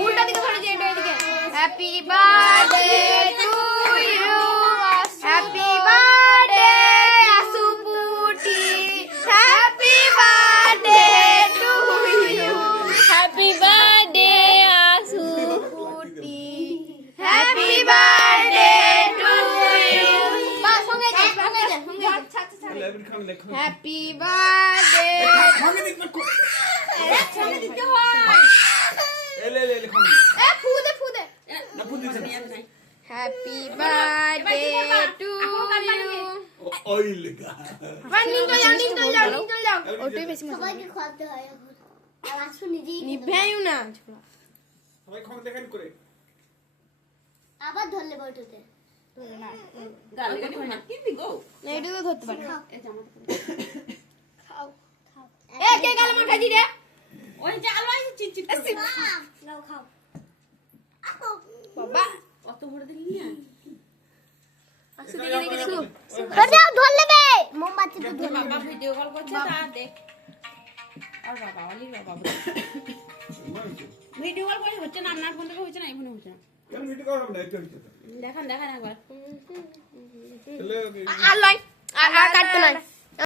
উল্টা দিকে ধরে যে এদিকে happy birthday to you happy birthday আসুপুটি happy birthday to you happy birthday আসুপুটি হ্যাপি বার্থডে টু ইউ বাস সঙ্গে যা হ্যাপি বার্থডে সঙ্গে দিতে হয় ফুদে হ্যাপি বার্থডে টু ইউ নিতে যাও ওটাই বেশি মজা সবাইকে খাওয়াতে হয় এখন আর আসু নিজেই নিভেও না সবাই খাওয়া দেখেন করে আবার ধরলে বলটোতে গাল গাল কি দিগো না এটা তো ধরতে পারে এই জামাটা খাও খাও এ কে গাল মাখা দি রে ওই যে আলো আছে চিটচিট করে নাও খাও বাবা অত বড় দিলি না আসু দিকে দেখেছো ধর লেবে মোমবাতি তো ধর বাবা ভিডিও কল করছে তা দেখ আর বাবা ওলি বাবা ভিডিও কল করে হচ্ছে না আপনার ফোন থেকে হচ্ছে না এই ফোনে হচ্ছে না কেন ভিডিও করা হবে না একটু দেখান একবার তাহলে আর কাটতে নাই